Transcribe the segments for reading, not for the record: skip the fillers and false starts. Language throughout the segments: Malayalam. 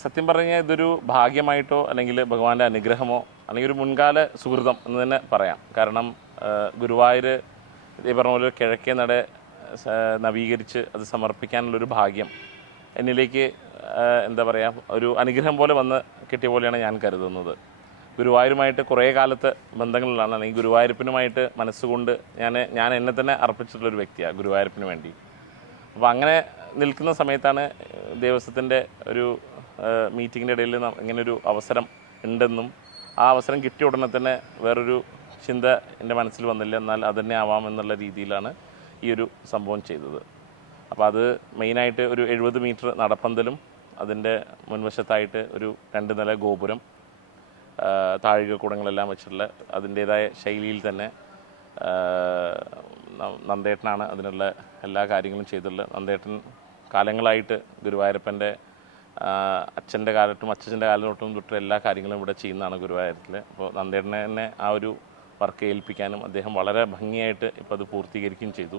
സത്യം പറഞ്ഞാൽ ഇതൊരു ഭാഗ്യമായിട്ടോ അല്ലെങ്കിൽ ഭഗവാന്റെ അനുഗ്രഹമോ അല്ലെങ്കിൽ ഒരു മുൻകാല സുഹൃതം എന്ന് തന്നെ പറയാം. കാരണം ഗുരുവായൂർ ഈ പറഞ്ഞ പോലെ കിഴക്കേ നട നവീകരിച്ച് അത് സമർപ്പിക്കാനുള്ളൊരു ഭാഗ്യം എന്നിലേക്ക് എന്താ പറയുക, ഒരു അനുഗ്രഹം പോലെ വന്ന് കിട്ടിയ പോലെയാണ് ഞാൻ കരുതുന്നത്. ഗുരുവായൂരുമായിട്ട് കുറേ കാലത്തെ ബന്ധങ്ങളിലാണ്, അല്ലെങ്കിൽ ഗുരുവായൂരപ്പനുമായിട്ട് മനസ്സുകൊണ്ട് ഞാൻ എന്നെ തന്നെ അർപ്പിച്ചിട്ടുള്ളൊരു വ്യക്തിയാണ് ഗുരുവായൂരപ്പന് വേണ്ടി. അപ്പോൾ അങ്ങനെ നിൽക്കുന്ന സമയത്താണ് ദേവസ്വത്തിൻ്റെ ഒരു മീറ്റിങ്ങിൻ്റെ ഇടയിൽ ഇങ്ങനൊരു അവസരം ഉണ്ടെന്നും ആ അവസരം കിട്ടിയ ഉടനെ തന്നെ വേറൊരു ചിന്ത എൻ്റെ മനസ്സിൽ വന്നില്ല, എന്നാൽ അതുതന്നെ ആവാം എന്നുള്ള രീതിയിലാണ് ഈ ഒരു സംഭവം ചെയ്തത്. അപ്പോൾ അത് മെയിനായിട്ട് ഒരു 70 മീറ്റർ നടപ്പന്തലും അതിൻ്റെ മുൻവശത്തായിട്ട് ഒരു 2 നില ഗോപുരം, താഴികക്കുടങ്ങളെല്ലാം വെച്ചിട്ടുള്ള അതിൻ്റേതായ ശൈലിയിൽ തന്നെ നന്ദേട്ടനാണ് അതിനുള്ള എല്ലാ കാര്യങ്ങളും ചെയ്തിട്ടുള്ളത്. നന്ദേട്ടൻ കാലങ്ങളായിട്ട് ഗുരുവായൂരപ്പൻ്റെ അച്ഛൻ്റെ കാലത്തും അച്ഛൻ്റെ കാലഘട്ടവും തൊട്ട് എല്ലാ കാര്യങ്ങളും ഇവിടെ ചെയ്യുന്നതാണ് ഗുരുവായൂരത്തിൽ. അപ്പോൾ നന്ദേട്ടനെ തന്നെ ആ ഒരു വർക്ക് ഏൽപ്പിക്കാനും അദ്ദേഹം വളരെ ഭംഗിയായിട്ട് ഇപ്പോൾ അത് പൂർത്തീകരിക്കുകയും ചെയ്തു.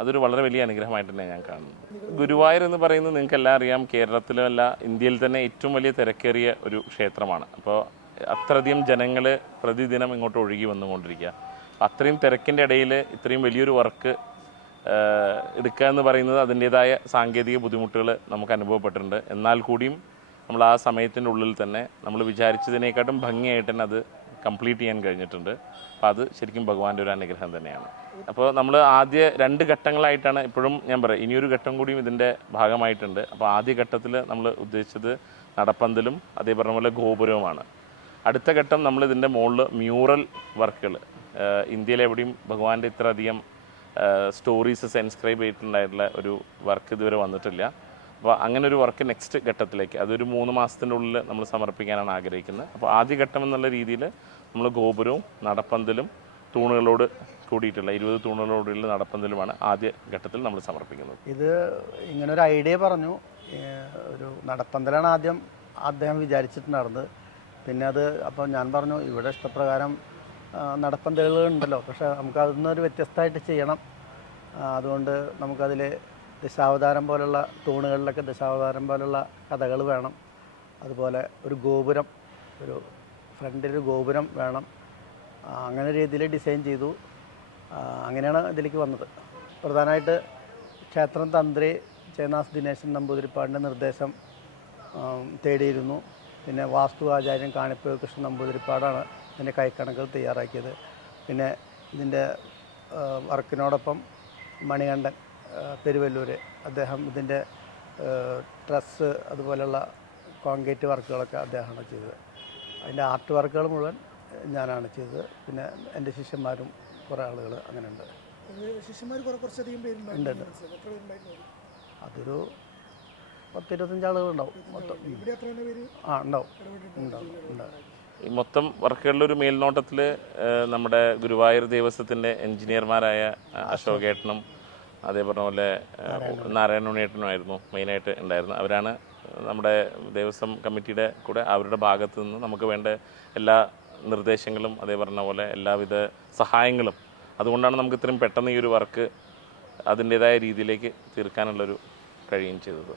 അതൊരു വളരെ വലിയ അനുഗ്രഹമായിട്ട് തന്നെ ഞാൻ കാണുന്നത്. ഗുരുവായൂർ എന്ന് പറയുന്നത് നിങ്ങൾക്കെല്ലാം അറിയാം, കേരളത്തിലല്ല ഇന്ത്യയിൽ തന്നെ ഏറ്റവും വലിയ തിരക്കേറിയ ഒരു ക്ഷേത്രമാണ്. അപ്പോൾ അത്രയധികം ജനങ്ങൾ പ്രതിദിനം ഇങ്ങോട്ട് ഒഴുകി വന്നുകൊണ്ടിരിക്കുക. അത്രയും തിരക്കിൻ്റെ ഇടയിൽ ഇത്രയും വലിയൊരു വർക്ക് എടുക്കുക എന്ന് പറയുന്നത് അതിൻ്റേതായ സാങ്കേതിക ബുദ്ധിമുട്ടുകൾ നമുക്ക് അനുഭവപ്പെട്ടിട്ടുണ്ട്. എന്നാൽ കൂടിയും നമ്മൾ ആ സമയത്തിൻ്റെ ഉള്ളിൽ തന്നെ നമ്മൾ വിചാരിച്ചതിനേക്കാട്ടും ഭംഗിയായിട്ട് തന്നെ അത് കംപ്ലീറ്റ് ചെയ്യാൻ കഴിഞ്ഞിട്ടുണ്ട്. അപ്പോൾ അത് ശരിക്കും ഭഗവാന്റെ ഒരു അനുഗ്രഹം തന്നെയാണ്. അപ്പോൾ നമ്മൾ ആദ്യ 2 ഘട്ടങ്ങളായിട്ടാണ്, ഇപ്പോഴും ഞാൻ പറയാം ഇനിയൊരു ഘട്ടം കൂടിയും ഇതിൻ്റെ ഭാഗമായിട്ടുണ്ട്. അപ്പോൾ ആദ്യ ഘട്ടത്തിൽ നമ്മൾ ഉദ്ദേശിച്ചത് നടപ്പന്തലും അതേ പറഞ്ഞ പോലെ ഗോപുരവുമാണ്. അടുത്ത ഘട്ടം നമ്മൾ ഇതിൻ്റെ മുകളിൽ മ്യൂറൽ വർക്കുകൾ, ഇന്ത്യയിലെവിടെയും ഭഗവാന്റെ ഇത്ര അധികം സ്റ്റോറീസ് സെൻസ്ക്രൈബ് ചെയ്തിട്ടുണ്ടായിട്ടുള്ള ഒരു വർക്ക് ഇതുവരെ വന്നിട്ടില്ല. അപ്പോൾ അങ്ങനെ ഒരു വർക്ക് നെക്സ്റ്റ് ഘട്ടത്തിലേക്ക്, അതൊരു 3 മാസത്തിൻ്റെ ഉള്ളിൽ നമ്മൾ സമർപ്പിക്കാനാണ് ആഗ്രഹിക്കുന്നത്. അപ്പോൾ ആദ്യ ഘട്ടം എന്നുള്ള രീതിയിൽ നമ്മൾ ഗോപുരവും നടപ്പന്തലും തൂണുകളോട് കൂടിയിട്ടുള്ള 20 തൂണുകളോടുള്ള നടപ്പന്തലുമാണ് ആദ്യ ഘട്ടത്തിൽ നമ്മൾ സമർപ്പിക്കുന്നത്. ഇത് ഇങ്ങനൊരു ഐഡിയ പറഞ്ഞു, ഒരു നടപ്പന്തലാണ് ആദ്യം അദ്ദേഹം വിചാരിച്ചിട്ടുണ്ടായിരുന്നത്. പിന്നെ അത് അപ്പോൾ ഞാൻ പറഞ്ഞു ഇവിടെ ഇഷ്ടപ്രകാരം നടപ്പന്തലുകൾ ഉണ്ടല്ലോ, പക്ഷേ നമുക്കതൊന്നൊരു വ്യത്യസ്തമായിട്ട് ചെയ്യണം. അതുകൊണ്ട് നമുക്കതിൽ ദശാവതാരം പോലുള്ള തൂണുകളിലൊക്കെ ദശാവതാരം പോലുള്ള കഥകൾ വേണം. അതുപോലെ ഒരു ഗോപുരം, ഒരു ഫ്രണ്ടിലൊരു ഗോപുരം വേണം. അങ്ങനെ രീതിയിൽ ഡിസൈൻ ചെയ്തു. അങ്ങനെയാണ് ഇതിലേക്ക് വന്നത്. പ്രധാനമായിട്ട് ക്ഷേത്രം തന്ത്രി ചേനാസ് ദിനേശൻ നമ്പൂതിരിപ്പാടിൻ്റെ നിർദ്ദേശം തേടിയിരുന്നു. പിന്നെ വാസ്തു ആചാര്യൻ കാണിപ്പൂർ കൃഷ്ണൻ നമ്പൂതിരിപ്പാടാണ് ഇതിൻ്റെ കൈക്കണക്കുകൾ തയ്യാറാക്കിയത്. പിന്നെ ഇതിൻ്റെ വർക്കിനോടൊപ്പം മണികണ്ഠൻ പെരുവല്ലൂർ, അദ്ദേഹം ഇതിൻ്റെ ട്രസ് അതുപോലെയുള്ള കോൺക്രീറ്റ് വർക്കുകളൊക്കെ അദ്ദേഹമാണ് ചെയ്തത്. അതിൻ്റെ ആർട്ട് വർക്കുകൾ മുഴുവൻ ഞാനാണ് ചെയ്തത്. പിന്നെ എൻ്റെ ശിഷ്യന്മാരും കുറേ ആളുകൾ അങ്ങനെ ഉണ്ട്. ഉണ്ട്. അതൊരു 10-25 ആളുകളുണ്ടാവും മൊത്തം. ഉണ്ടാവും. ഈ മൊത്തം വർക്കുകളിലൊരു മേൽനോട്ടത്തിൽ നമ്മുടെ ഗുരുവായൂർ ദേവസ്വത്തിൻ്റെ എൻജിനീയർമാരായ അശോകേട്ടനും അതേ പറഞ്ഞ പോലെ നാരായണുണ്ണേട്ടനുമായിരുന്നു മെയിനായിട്ട് ഉണ്ടായിരുന്നത്. അവരാണ് നമ്മുടെ ദേവസ്വം കമ്മിറ്റിയുടെ കൂടെ അവരുടെ ഭാഗത്തു നിന്ന് നമുക്ക് വേണ്ട എല്ലാ നിർദ്ദേശങ്ങളും അതേ പറഞ്ഞ പോലെ എല്ലാവിധ സഹായങ്ങളും, അതുകൊണ്ടാണ് നമുക്ക് ഇത്രയും പെട്ടെന്ന് ഈ ഒരു വർക്ക് അതിൻ്റേതായ രീതിയിലേക്ക് തീർക്കാനുള്ളൊരു കഴിയുകയും ചെയ്തത്.